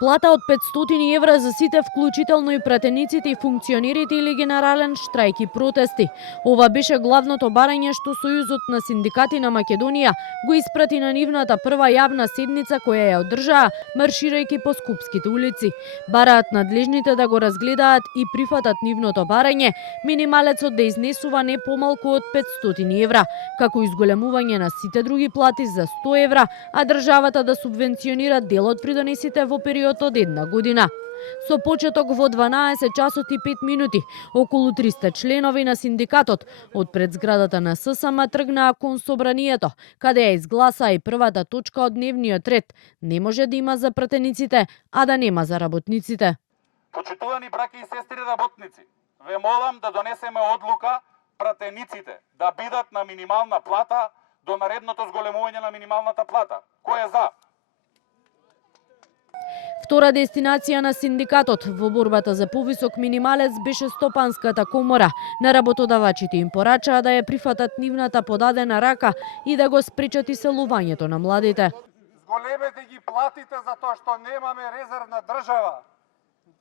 Плата од 500 евра за сите, вклучително и пратениците и функционерите или генерален штрајк и протести. Ова беше главното барање што Сојузот на синдикати на Македонија го испрати на нивната прва јавна седница која ја одржаа, марширајќи по скупските улици. Бараат надлежните да го разгледаат и прифатат нивното барање, минималецот да изнесува не помалку од 500 евра, како изголемување на сите други плати за 100 евра, а државата да субвенционира дел од придонесите во период од една година. Со почеток во 12 часот и 5 минути, околу 300 членови на синдикатот од пред зградата на ССМ тргнаа кон собранието, каде ја изгласаа и првата точка од дневниот ред. Не може да има за пратениците, а да нема за работниците. Почитувани браќа и сестри работници, ве молам да донесеме одлука пратениците да бидат на минимална плата до наредното зголемување на минималната плата. Кој е за? Втора дестинација на синдикатот во борбата за повисок минималец беше Стопанската комора. На работодавачите им порачаа да ја прифатат нивната подадена рака и да го спречат иселувањето на младите. Зголемете ги платите затоа што немаме резервна држава.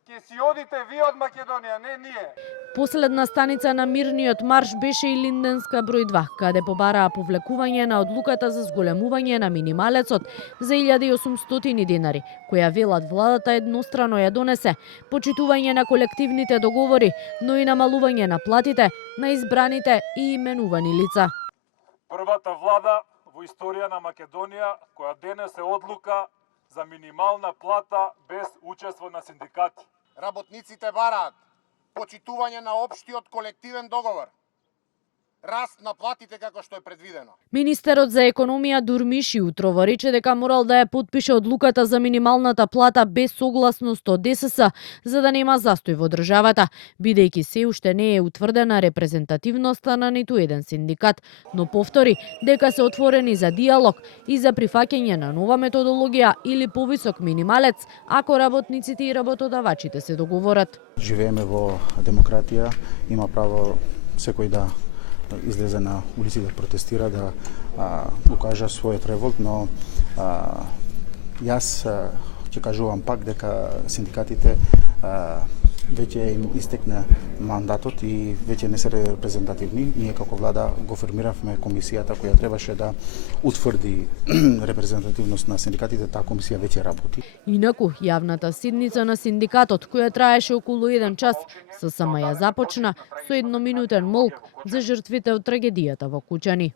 Ке си одите ви од Македонија, не ние. Последна станица на мирниот марш беше и Линденска број 2, каде побараа повлекување на одлуката за зголемување на минималецот за 1800 денари, која велат владата еднострано ја донесе, почитување на колективните договори, но и намалување на платите на избраните и именувани лица. Првата влада во историја на Македонија која донесе одлука за минимална плата без учество на синдикати. Работниците бараат почитување на општиот колективен договор, раст на платите како што е предвидено. Министерот за економија Дурмиши утрово рече дека морал да ја потпише одлуката за минималната плата без согласност од ДСС, за да нема застој во државата, бидејќи се уште не е утврдена репрезентативноста на ниту еден синдикат, но повтори дека се отворени за диалог и за прифаќање на нова методологија или повисок минималец, ако работниците и работодавачите се договорат. Живееме во демократија, има право секој да излезе на улици да протестира, да укажа својот револт, но јас ќе кажувам пак дека синдикатите веќе им истекна мандатот и веќе не се репрезентативни. Ние како влада го формиравме комисијата која требаше да утврди репрезентативност на синдикатите, таа комисија веќе работи. Инаку, јавната седница на синдикатот, која траеше околу 1 час, ССМ ја започна со едноминутен молк за жртвите од трагедијата во Кучани.